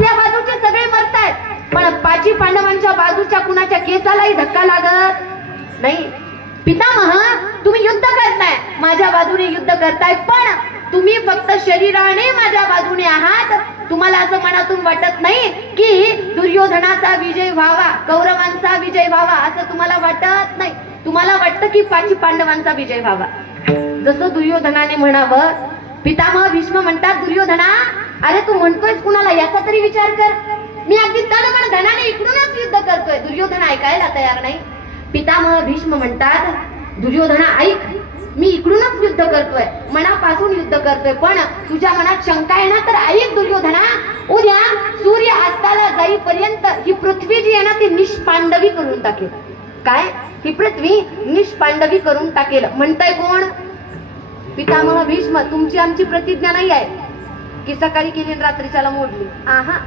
आपल्या बाजूचे सगळे मरतायत पण पाची पांडवांच्या बाजूच्या कुणाच्या केसालाही धक्का लागत नाही. पितामह तुम्ही युद्ध करताय, माझ्या बाजूने युद्ध करताय, पण तुम्ही फक्त शरीराने माझ्या बाजूने आहात. तुम्हाला असं मनातून वाटत नाही की दुर्योधनाचा विजय व्हावा, कौरवांचा विजय व्हावा असं तुम्हाला वाटत नाही. तुम्हाला वाटतं की पाची पांडवांचा विजय व्हावा. जसं दुर्योधनाने म्हणावं. पितामह भीष्म म्हणतात, दुर्योधना अरे तू म्हणतोयस कुणाला याचा तरी विचार कर. मी अगदी तन पण धनाने इकडूनच युद्ध करतोय. दुर्योधन ऐकायला तयार नाही. पितामह भीष्म म्हणतात, दुर्योधना ऐक, मी इकडूनच युद्ध करतोय, मनापासून युद्ध करतोय, पण तुझ्या मनात शंका आहे ना तर ऐक दुर्योधना, उद्या सूर्य अस्ताला जाईपर्यंत ही पृथ्वी जी आहे ना ती निष्पांडवी करून टाकेल. काय? ही पृथ्वी निष्पांडवी करून टाकेल म्हणताय कोण? पितामह भीष्म. तुमची आमची प्रतिज्ञा नाही आहे की सकाळी केली रात्रीच्याला मोडली. आहा,